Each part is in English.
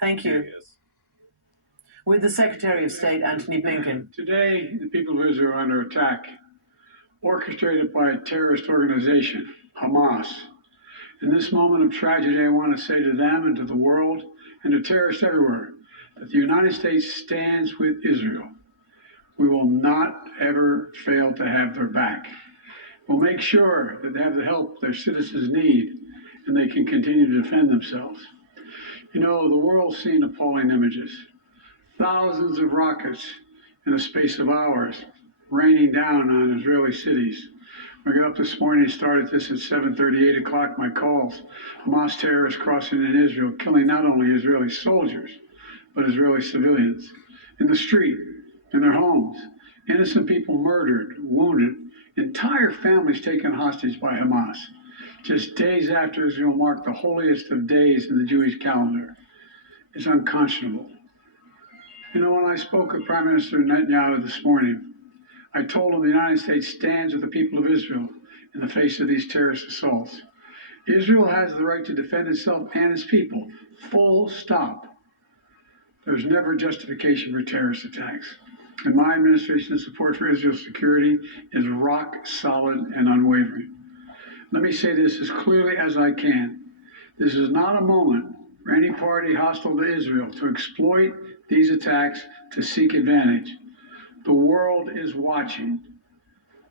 Thank you. With the Secretary of State, Antony Blinken. Today, the people of Israel are under attack, orchestrated by a terrorist organization, Hamas. In this moment of tragedy, I want to say to them and to the world and to terrorists everywhere that the United States stands with Israel. We will not ever fail to have their back. We'll make sure that they have the help their citizens need and they can continue to defend themselves. You know, the world's seen appalling images. Thousands of rockets in a space of hours raining down on Israeli cities. I got up this morning and started this at 7:30, 8 o'clock, my calls. Hamas terrorists crossing in Israel, killing not only Israeli soldiers, but Israeli civilians in the street, in their homes. Innocent people murdered, wounded, entire families taken hostage by Hamas. Just days after Israel marked the holiest of days in the Jewish calendar. It's unconscionable. You know, when I spoke with Prime Minister Netanyahu this morning, I told him the United States stands with the people of Israel in the face of these terrorist assaults. Israel has the right to defend itself and its people, full stop. There's never justification for terrorist attacks. And my administration's support for Israel's security is rock solid and unwavering. Let me say this as clearly as I can. This is not a moment for any party hostile to Israel to exploit these attacks to seek advantage. The world is watching.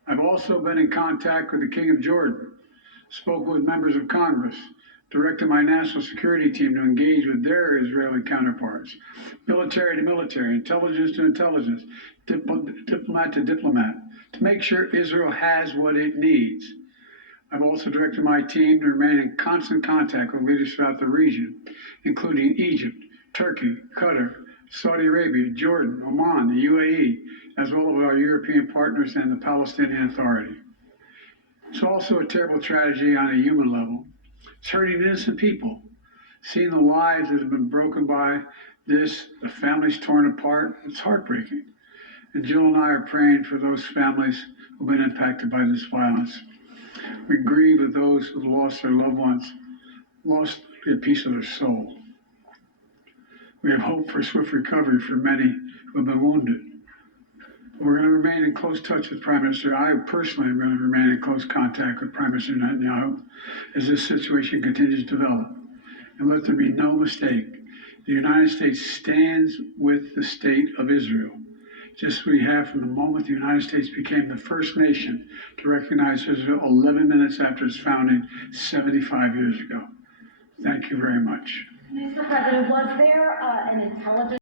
I've also been in contact with the King of Jordan, spoke with members of Congress, directed my national security team to engage with their Israeli counterparts, military to military, intelligence to intelligence, diplomat to diplomat, to make sure Israel has what it needs. I've also directed my team to remain in constant contact with leaders throughout the region, including Egypt, Turkey, Qatar, Saudi Arabia, Jordan, Oman, the UAE, as well as our European partners and the Palestinian Authority. It's also a terrible tragedy on a human level. It's hurting innocent people. Seeing the lives that have been broken by this, the families torn apart, it's heartbreaking. And Jill and I are praying for those families who've been impacted by this violence. We grieve with those who've lost their loved ones, lost a piece of their soul. We have hope for swift recovery for many who have been wounded. We're going to remain in close touch with Prime Minister. I personally am going to remain in close contact with Prime Minister Netanyahu as this situation continues to develop. And let there be no mistake, the United States stands with the state of Israel, just as we have from the moment the United States became the first nation to recognize Israel 11 minutes after its founding 75 years ago. Thank you very much. Mr. President, was there an intelligence